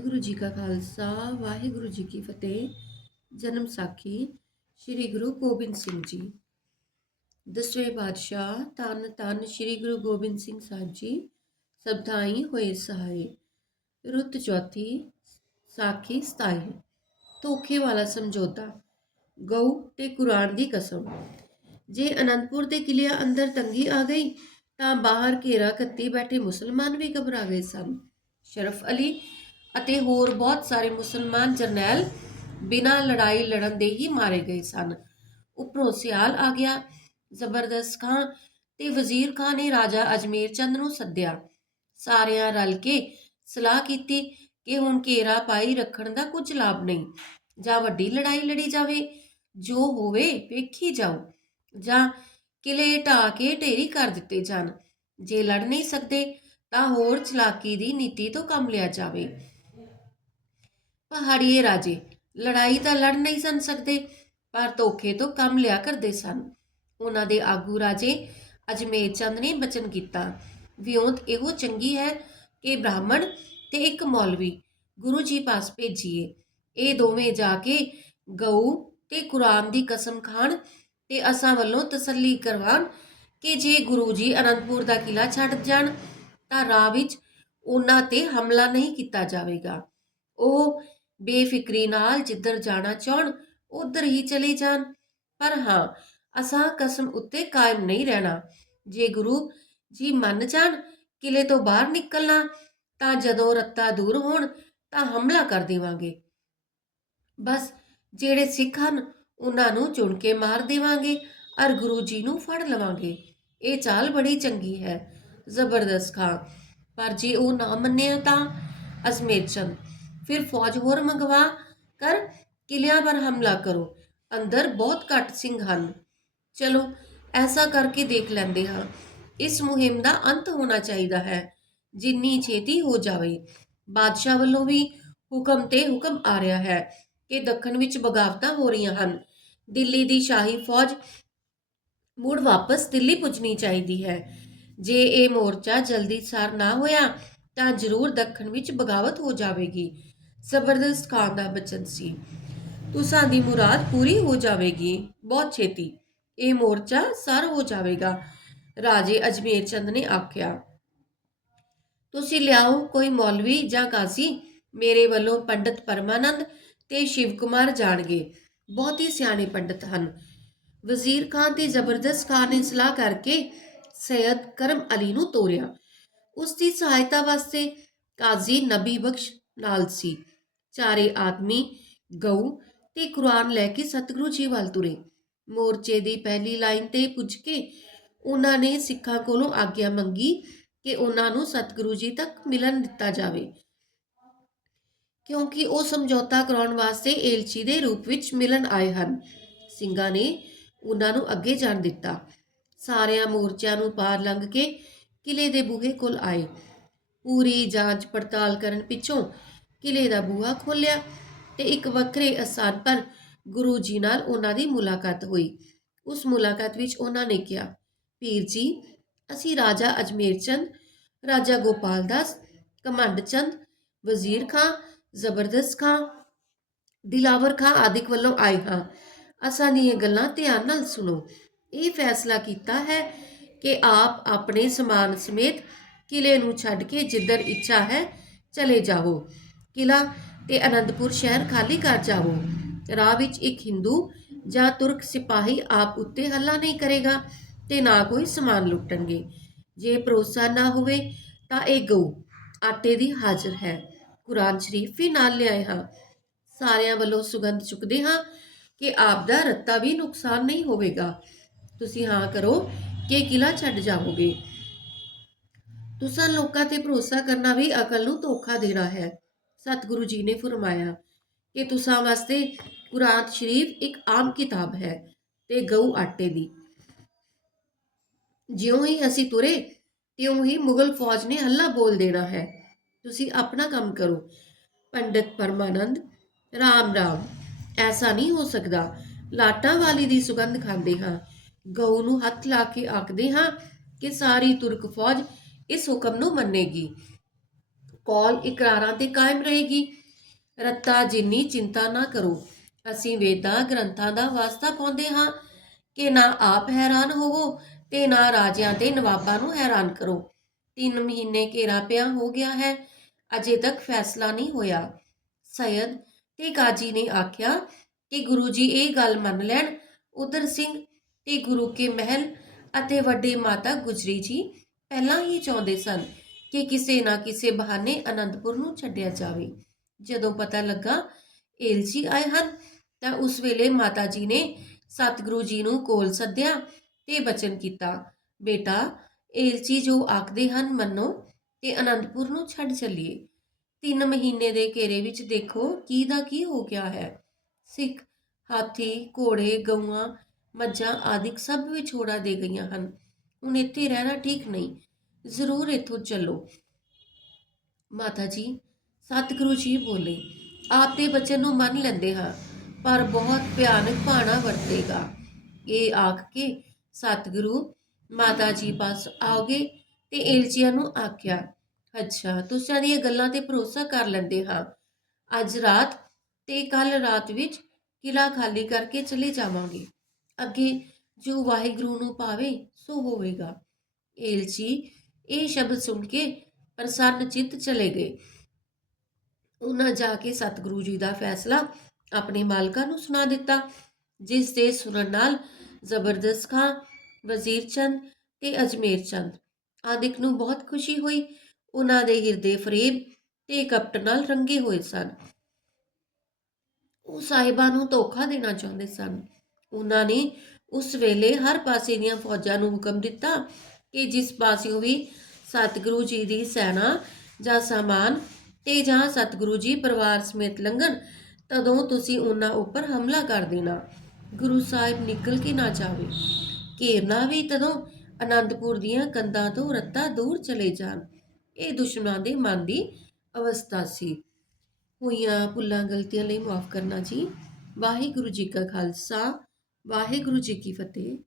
ਵਾਹਿਗੁਰੂ ਜੀ ਕਾ ਖਾਲਸਾ, ਵਾਹਿਗੁਰੂ ਜੀ ਕੀ ਫਤਿਹ। ਜਨਮ ਸਾਖੀ ਸ੍ਰੀ ਗੁਰੂ ਗੋਬਿੰਦ ਸਿੰਘ ਜੀ। ਦਸਵੇਂ ਪਾਤਸ਼ਾਹ ਤਨ ਤਨ ਸ੍ਰੀ ਗੁਰੂ ਗੋਬਿੰਦ ਸਿੰਘ ਸਾਹਿਬ ਜੀ ਸਬਦਾਈ ਹੋਏ ਸਹਾਏ ਰੁੱਤ ਚੌਥੀ ਸਾਖੀ 27 ਧੋਖੇ ਵਾਲਾ ਸਮਝੌਤਾ। ਗਊ ਤੇ ਕੁਰਾਨ ਦੀ ਕਸਮ। ਜੇ ਅਨੰਦਪੁਰ ਦੇ ਕਿਲਿਆਂ ਅੰਦਰ ਤੰਗੀ ਆ ਗਈ, ਤਾਂ ਬਾਹਰ ਘੇਰਾ ਕੱਤੀ ਬੈਠੇ ਮੁਸਲਮਾਨ ਵੀ ਘਬਰਾ ਗਏ ਸਨ। ਸ਼ਰਫ ਅਲੀ ਅਤੇ ਹੋਰ ਬਹੁਤ ਸਾਰੇ ਮੁਸਲਮਾਨ ਜਰਨੈਲ ਬਿਨਾਂ ਲੜਾਈ ਲੜਨ ਦੇ ਹੀ ਮਾਰੇ ਗਏ ਸਨ। ਉਪਰੋਂ ਸਿਆਲ ਆ ਗਿਆ, ਜ਼ਬਰਦਸਤ ਖਾਂ ਤੇ ਵਜ਼ੀਰ ਖਾਂ ਨੇ ਰਾਜਾ ਅਜਮੇਰ ਚੰਦ ਨੂੰ ਸੱਦਿਆ। ਸਾਰਿਆਂ ਰਲ ਕੇ ਸਲਾਹ ਕੀਤੀ ਕਿ ਹੁਣ ਘੇਰਾ ਪਾਈ ਰੱਖਣ ਦਾ ਕੁਝ ਲਾਭ ਨਹੀਂ, ਜਾਂ ਵੱਡੀ ਲੜਾਈ ਲੜੀ ਜਾਵੇ, ਜੋ ਹੋਵੇ ਵੇਖੀ ਜਾਓ, ਜਾਂ ਕਿਲੇ ਢਾ ਕੇ ਢੇਰੀ ਕਰ ਦਿੱਤੇ ਜਾਣ। ਜੇ ਲੜ ਨਹੀਂ ਸਕਦੇ, ਤਾਂ ਹੋਰ ਚਲਾਕੀ ਦੀ ਨੀਤੀ ਤੋਂ ਕੰਮ ਲਿਆ ਜਾਵੇ। ਪਹਾੜੀਏ ਰਾਜੇ, ਲੜਾਈ ਤਾਂ ਲੜ ਨਹੀਂ ਸਨ ਸਕਦੇ, ਪਰ ਧੋਖੇ ਤੋਂ ਕੰਮ ਲਿਆ ਕਰਦੇ ਸਨ। ਉਹਨਾਂ ਦੇ ਆਗੂ ਰਾਜੇ ਅਜਮੇਰ ਚੰਦ ਨੇ ਬਚਨ ਕੀਤਾ, ਵਿਉਂਤ ਇਹੋ ਚੰਗੀ ਹੈ ਕਿ ਬ੍ਰਾਹਮਣ ਤੇ ਇੱਕ ਮੌਲਵੀ ਗੁਰੂ ਜੀ ਪਾਸ ਭੇਜੀਏ। ਇਹ ਦੋਵੇਂ ਜਾ ਕੇ ਗਊ ਤੇ ਕੁਰਾਨ ਦੀ ਕਸਮ ਖਾਣ ਤੇ ਅਸਾਂ ਵੱਲੋਂ ਤਸੱਲੀ ਕਰਵਾਉਣ ਕਿ ਜੇ ਗੁਰੂ ਜੀ ਅਨੰਦਪੁਰ ਦਾ ਕਿਲਾ ਛੱਡ ਜਾਣ, ਤਾਂ ਰਾਹ ਵਿੱਚ ਉਹਨਾਂ ਤੇ ਹਮਲਾ ਨਹੀਂ ਕੀਤਾ ਜਾਵੇਗਾ। ਉਹ ਬੇਫਿਕਰੀ ਨਾਲ ਜਿੱਧਰ ਜਾਣਾ ਚਾਹਣ, ਉਧਰ ਹੀ ਚਲੇ ਜਾਣ। ਪਰ ਹਾਂ, ਅਸਾਂ ਕਸਮ ਉੱਤੇ ਕਾਇਮ ਨਹੀਂ ਰਹਿਣਾ। ਜੇ ਗੁਰੂ ਜੀ ਮੰਨ ਜਾਣ ਕਿਲੇ ਤੋਂ ਬਾਹਰ ਨਿਕਲਣਾ, ਤਾਂ ਜਦੋਂ ਰੱਤਾ ਦੂਰ ਹੋਣ, ਤਾਂ ਹਮਲਾ ਕਰ ਦੇਵਾਂਗੇ। ਬਸ ਜਿਹੜੇ ਸਿੱਖ ਹਨ, ਉਹਨਾਂ ਨੂੰ ਚੁਣ ਕੇ ਮਾਰ ਦੇਵਾਂਗੇ ਔਰ ਗੁਰੂ ਜੀ ਨੂੰ ਫੜ ਲਵਾਂਗੇ। ਇਹ ਚਾਲ ਬੜੀ ਚੰਗੀ ਹੈ, ਜ਼ਬਰਦਸਤ ਖਾਂ। ਪਰ ਜੇ ਉਹ ਨਾ ਮੰਨਿਆ ਤਾਂ ਅਜਮੇਰ ਚੰਦ ਫਿਰ ਫੌਜ ਹੋਰ ਮੰਗਵਾ ਕਰ, ਕਿਲਿਆਂ ਪਰ ਹਮਲਾ ਕਰੋ। ਅੰਦਰ ਬਹੁਤ ਘੱਟ ਸਿੰਘ ਹਨ। ਚਲੋ, ਐਸਾ ਕਰਕੇ ਦੇਖ ਲੈਂਦੇ ਹਾਂ। ਇਸ ਮੁਹਿੰਮ ਦਾ ਅੰਤ ਹੋਣਾ ਚਾਹੀਦਾ ਹੈ, ਜਿੰਨੀ ਛੇਤੀ ਹੋ ਜਾਵੇ। ਬਾਦਸ਼ਾਹ ਵੱਲੋਂ ਵੀ ਹੁਕਮ ਤੇ ਹੁਕਮ ਆ ਰਿਹਾ ਹੈ ਕਿ ਦੱਖਣ ਵਿੱਚ ਬਗਾਵਤਾਂ ਹੋ ਰਹੀਆਂ ਹਨ। ਦਿੱਲੀ ਦੀ ਸ਼ਾਹੀ ਫੌਜ ਮੁੜ ਵਾਪਸ ਦਿੱਲੀ ਪੁੱਜਣੀ ਚਾਹੀਦੀ ਹੈ। ਜੇ ਇਹ ਮੋਰਚਾ ਜਲਦੀ ਸਾਰ ਨਾ ਹੋਇਆ, ਤਾਂ ਜ਼ਰੂਰ ਦੱਖਣ ਵਿੱਚ ਬਗਾਵਤ ਹੋ ਜਾਵੇਗੀ। ਜ਼ਬਰਦਸਤ ਖਾਨ ਦਾ ਬਚਨ ਸੀ। ਤੁਸਾਂ ਦੀ ਮੁਰਾਦ ਪੂਰੀ ਹੋ ਜਾਵੇਗੀ। ਬਹੁਤ ਛੇਤੀ। ਇਹ ਮੋਰਚਾ ਸਰ ਹੋ ਜਾਵੇਗਾ। ਰਾਜੇ ਅਜਮੇਰ ਚੰਦ ਨੇ ਆਖਿਆ, ਤੁਸੀਂ ਲਿਆਓ ਕੋਈ ਮੌਲਵੀ ਜਾਂ ਕਾਜ਼ੀ। ਮੇਰੇ ਵੱਲੋਂ ਪੰਡਤ ਪਰਮਾਨੰਦ ਤੇ ਸ਼ਿਵ ਕੁਮਾਰ ਜਾਣਗੇ। ਬਹੁਤ ਹੀ ਸਿਆਣੇ ਪੰਡਤ ਹਨ। ਵਜ਼ੀਰ ਖਾਨ ਤੇ ਜ਼ਬਰਦਸਤ ਖਾਨ ਨੇ ਸਲਾਹ ਕਰਕੇ ਸੈਦ ਕਰਮ ਅਲੀ ਨੂੰ ਤੋਰਿਆ। ਉਸ ਦੀ ਸਹਾਇਤਾ ਵਾਸਤੇ ਕਾਜ਼ੀ ਨਬੀ ਬਖਸ਼ ਨਾਲ ਸੀ। ਚਾਰੇ ਆਦਮੀ ਗਊ ਤੇ ਕੁਰਾਨ ਲੈ ਕੇ ਸਤਿਗੁਰੂ ਜੀ ਵੱਲ ਤੁਰੇ। ਮੋਰਚੇ ਦੀ ਪਹਿਲੀ ਲਾਈਨ ਤੇ ਪੁੱਜ ਕੇ ਉਹਨਾਂ ਨੇ ਸਿੱਖਾਂ ਕੋਲੋਂ ਆਗਿਆ ਮੰਗੀ ਕਿ ਉਹਨਾਂ ਨੂੰ ਸਤਿਗੁਰੂ ਜੀ ਤੱਕ ਮਿਲਣ ਦਿੱਤਾ ਜਾਵੇ। ਕਿਉਂਕਿ ਉਹ ਸਮਝੌਤਾ ਕਰਾਉਣ ਵਾਸਤੇ ਏਲਚੀ ਦੇ ਰੂਪ ਵਿੱਚ ਮਿਲਣ ਆਏ ਹਨ। ਸਿੰਘਾਂ ਨੇ ਉਹਨਾਂ ਨੂੰ ਅੱਗੇ ਜਾਣ ਦਿੱਤਾ। ਸਾਰਿਆਂ ਮੋਰਚਿਆਂ ਨੂੰ ਪਾਰ ਲੰਘ ਕੇ ਕਿਲੇ ਦੇ ਬੂਹੇ ਕੋਲ ਆਏ। ਪੂਰੀ ਜਾਂਚ ਪੜਤਾਲ ਕਰਨ ਪਿੱਛੋਂ ਕਿਲੇ ਦਾ ਬੂਹਾ ਖੋਲ੍ਹਿਆ ਤੇ ਇੱਕ ਵੱਖਰੇ ਅਸਥਾਨ ਪਰ ਗੁਰੂ ਜੀ ਨਾਲ ਉਹਨਾਂ ਦੀ ਮੁਲਾਕਾਤ ਹੋਈ। ਉਸ ਮੁਲਾਕਾਤ ਵਿੱਚ ਉਹਨਾਂ ਨੇ ਕਿਹਾ, ਪੀਰ ਜੀ, ਅਸੀਂ ਰਾਜਾ ਅਜਮੇਰ ਚੰਦ, ਰਾਜਾ ਗੋਪਾਲ ਦਾਸ, ਕਮੰਡ ਚੰਦ, ਵਜ਼ੀਰ ਖਾਂ, ਜ਼ਬਰਦਸਤ ਖਾਂ, ਦਿਲਾਵਰ ਖਾਂ ਆਦਿਕ ਵੱਲੋਂ ਆਏ ਹਾਂ। ਅਸਾਂ ਦੀਆਂ ਗੱਲਾਂ ਧਿਆਨ ਨਾਲ ਸੁਣੋ। ਇਹ ਫੈਸਲਾ ਕੀਤਾ ਹੈ ਕਿ ਆਪ ਆਪਣੇ ਸਮਾਨ ਸਮੇਤ ਕਿਲੇ ਨੂੰ ਛੱਡ ਕੇ ਜਿੱਧਰ ਇੱਛਾ ਹੈ ਚਲੇ ਜਾਵੋ। ਕਿਲਾ ਤੇ ਅਨੰਦਪੁਰ ਸ਼ਹਿਰ ਖਾਲੀ ਕਰ ਜਾਵੋ। ਰਾਹ ਵਿੱਚ ਇੱਕ ਹਿੰਦੂ ਜਾਂ ਤੁਰਕ ਸਿਪਾਹੀ ਆਪ ਉੱਤੇ ਹੱਲਾ ਨਹੀਂ ਕਰੇਗਾ ਤੇ ਨਾ ਕੋਈ ਸਮਾਨ ਲੁੱਟਣਗੇ। ਜੇ ਭਰੋਸਾ ਨਾ ਹੋਵੇ ਤਾਂ ਇਹ ਗਊ ਆਟੇ ਦੀ ਹਾਜ਼ਰ ਹੈ। ਕੁਰਾਨ ਸ਼ਰੀਫ ਵੀ ਨਾਲ ਲਿਆਏ ਹਾਂ। ਸਾਰਿਆਂ ਵੱਲੋਂ ਸੁਗੰਧ ਚੁੱਕਦੇ ਹਾਂ ਕਿ ਆਪ ਦਾ ਰੱਤਾ ਵੀ ਨੁਕਸਾਨ ਨਹੀਂ ਹੋਵੇਗਾ। ਤੁਸੀਂ ਹਾਂ ਕਰੋ ਕਿ ਕਿਲਾ ਛੱਡ ਜਾਵੋਗੇ। ਤੁਸਾਂ ਲੋਕਾਂ ਤੇ ਭਰੋਸਾ ਕਰਨਾ ਵੀ ਅਕਲ ਨੂੰ ਧੋਖਾ ਦੇਣਾ ਹੈ। ਸਤਿਗੁਰੂ ਜੀ ਨੇ ਫਰਮਾਇਆ ਕਿ ਤੁਸਾਂ ਵਾਸਤੇ ਕੁਰਾਨ ਸ਼ਰੀਫ ਇੱਕ ਆਮ ਕਿਤਾਬ ਹੈ ਤੇ ਗਊ ਆਟੇ ਦੀ। ਜਿਉਂ ਹੀ ਅਸੀਂ ਤੁਰੇ, ਤਿਉਂ ਹੀ ਮੁਗਲ ਫੌਜ ਨੇ ਹੱਲਾ ਬੋਲ ਦੇਣਾ ਹੈ, ਤੁਸੀਂ ਆਪਣਾ ਕੰਮ ਕਰੋ। ਪੰਡਤ ਪਰਮਾਨੰਦ, ਰਾਮ ਰਾਮ, ਐਸਾ ਨਹੀਂ ਹੋ ਸਕਦਾ, ਲਾਟਾਂ ਵਾਲੀ ਦੀ ਸੁਗੰਧ ਖਾਂਦੇ ਹਾਂ, ਗਊ ਨੂੰ ਹੱਥ ਲਾ ਕੇ ਆਖਦੇ ਹਾਂ ਕਿ ਸਾਰੀ ਤੁਰਕ ਫੌਜ ਇਸ ਹੁਕਮ ਨੂੰ ਮੰਨੇਗੀ। ਕੌਲ ਇਕਰਾਰਾਂ ਤੇ ਕਾਇਮ ਰਹੇਗੀ। ਰੱਤਾ ਜਿੰਨੀ ਚਿੰਤਾ ਨਾ ਕਰੋ। ਅਸੀਂ ਵੇਦਾਂ ਗ੍ਰੰਥਾਂ ਦਾ ਵਾਸਤਾ ਪਾਉਂਦੇ ਹਾਂ ਕਿ ਨਾ ਆਪ ਹੈਰਾਨ ਹੋਵੋ ਤੇ ਨਾ ਰਾਜਿਆਂ ਤੇ ਨਵਾਬਾਂ ਨੂੰ ਹੈਰਾਨ ਕਰੋ। ਤਿੰਨ ਮਹੀਨੇ ਘੇਰਾ ਪਿਆ ਹੋ ਗਿਆ ਹੈ, ਅਜੇ ਤੱਕ ਫੈਸਲਾ ਨਹੀਂ ਹੋਇਆ। ਸੈਦ ਤੇ ਕਾਜੀ ਨੇ ਆਖਿਆ ਕਿ ਗੁਰੂ ਜੀ ਇਹ ਗੱਲ ਮੰਨ ਲੈਣ। ਉਧਰ ਸਿੰਘ ਤੇ ਗੁਰੂ ਕੇ ਮਹਿਲ ਅਤੇ ਵੱਡੇ ਮਾਤਾ ਗੁਜਰੀ ਜੀ ਪਹਿਲਾਂ ਹੀ ਚਾਹੁੰਦੇ ਸਨ ਕਿ ਕਿਸੇ ਨਾ ਕਿਸੇ ਬਹਾਨੇ ਅਨੰਦਪੁਰ ਨੂੰ ਛੱਡਿਆ ਜਾਵੇ। ਜਦੋਂ ਪਤਾ ਲੱਗਾ ਏਲਚੀ ਆਏ ਹਨ, ਤਾਂ ਉਸ ਵੇਲੇ ਮਾਤਾ ਜੀ ਨੇ ਸਤਿਗੁਰੂ ਜੀ ਨੂੰ ਕੋਲ ਸੱਦਿਆ ਤੇ ਬਚਨ ਕੀਤਾ, ਬੇਟਾ, ਏਲਚੀ ਜੋ ਆਖਦੇ ਹਨ ਮੰਨੋ ਤੇ ਅਨੰਦਪੁਰ ਨੂੰ ਛੱਡ ਚੱਲੀਏ। ਤਿੰਨ ਮਹੀਨੇ ਦੇ ਘੇਰੇ ਵਿੱਚ ਦੇਖੋ ਕੀ ਦਾ ਕੀ ਹੋ ਗਿਆ ਹੈ। ਸਿੱਖ, ਹਾਥੀ, ਘੋੜੇ, ਗਊਆਂ, ਮੱਝਾਂ ਆਦਿਕ ਸਭ ਵਿਛੋੜਾ ਦੇ ਗਈਆਂ ਹਨ। ਹੁਣ ਇੱਥੇ ਰਹਿਣਾ ਠੀਕ ਨਹੀਂ। ਜ਼ਰੂਰ ਇੱਥੋਂ ਚੱਲੋ। ਮਾਤਾ ਜੀ, ਸਤਿਗੁਰੂ ਜੀ ਬੋਲੇ, ਆਪ ਦੇ ਬਚਨ ਨੂੰ ਮੰਨ ਲੈਂਦੇ ਹਾਂ, ਪਰ ਬਹੁਤ ਭਿਆਨਕ ਭਾਣਾ ਵਰਤੇਗਾ। ਇਹ ਆਖ ਕੇ ਸਤਿਗੁਰੂ ਮਾਤਾ ਜੀ ਪਾਸ ਆਓਗੇ ਤੇ ਏਲਚੀਆਂ ਨੂੰ ਆਖਿਆ, ਅੱਛਾ, ਤੁਸੀਂ ਦੀਆਂ ਗੱਲਾਂ ਤੇ ਭਰੋਸਾ ਕਰ ਲੈਂਦੇ ਹਾਂ। ਅੱਜ ਰਾਤ ਤੇ ਕੱਲ ਰਾਤ ਵਿੱਚ ਕਿਲਾ ਖਾਲੀ ਕਰਕੇ ਚਲੇ ਜਾਵਾਂਗੇ। ਅੱਗੇ ਜੋ ਵਾਹਿਗੁਰੂ ਨੂੰ ਪਾਵੇ, ਸੋ ਹੋਵੇਗਾ। ਏਲਚੀ ਇਹ ਸ਼ਬਦ ਸੁਣ ਕੇ ਪ੍ਰਸੰਨ ਚਿੱਤ ਚਲੇ ਗਏ। ਉਹਨਾਂ ਜਾ ਕੇ ਸਤਿਗੁਰੂ ਜੀ ਦਾ ਫੈਸਲਾ ਆਪਣੇ ਮਾਲਕਾਂ ਨੂੰ ਸੁਣਾ ਦਿੱਤਾ, ਜਿਸ ਦੇ ਸੁਣਨ ਨਾਲ ਜ਼ਬਰਦਸਤ ਖਾਂ, ਵਜ਼ੀਰ ਚੰਦ ਤੇ ਅਜਮੇਰ ਚੰਦ ਆਦਿਕ ਨੂੰ ਬਹੁਤ ਖੁਸ਼ੀ ਹੋਈ। ਉਹਨਾਂ ਦੇ ਹਿਰਦੇ ਫਰੇਬ ਤੇ ਕਪਟ ਨਾਲ ਰੰਗੇ ਹੋਏ ਸਨ। ਉਹ ਸਾਹਿਬਾਂ ਨੂੰ ਧੋਖਾ ਦੇਣਾ ਚਾਹੁੰਦੇ ਸਨ। ਉਹਨਾਂ ਨੇ ਉਸ ਵੇਲੇ ਹਰ ਪਾਸੇ ਦੀਆਂ ਫੌਜਾਂ ਨੂੰ ਹੁਕਮ ਦਿੱਤਾ ਕਿ ਜਿਸ ਪਾਸਿਓਂ ਵੀ ਸਤਿਗੁਰੂ ਜੀ ਦੀ ਸੈਨਾ ਜਾਂ ਸਾਮਾਨ ਤੇ ਜਾਂ ਸਤਿਗੁਰੂ ਜੀ ਪਰਿਵਾਰ ਸਮੇਤ ਲੰਘਣ, ਤਦੋਂ ਤੁਸੀਂ ਉਹਨਾਂ ਉੱਪਰ ਹਮਲਾ ਕਰ ਦੇਣਾ। ਗੁਰੂ ਸਾਹਿਬ ਨਿਕਲ ਕੇ ਨਾ ਜਾਵੇ। ਘੇਰਨਾ ਵੀ ਤਦੋਂ ਅਨੰਦਪੁਰ ਦੀਆਂ ਕੰਧਾਂ ਤੋਂ ਰੱਤਾ ਦੂਰ ਚਲੇ ਜਾਣ। ਇਹ ਦੁਸ਼ਮਣਾਂ ਦੇ ਮਨ ਦੀ ਅਵਸਥਾ ਸੀ। ਹੋਈਆਂ ਭੁੱਲਾਂ, ਗਲਤੀਆਂ ਲਈ ਮਾਫ ਕਰਨਾ ਜੀ। ਵਾਹਿਗੁਰੂ ਜੀ ਕਾ ਖਾਲਸਾ, ਵਾਹਿਗੁਰੂ ਜੀ ਕੀ ਫਤਿਹ।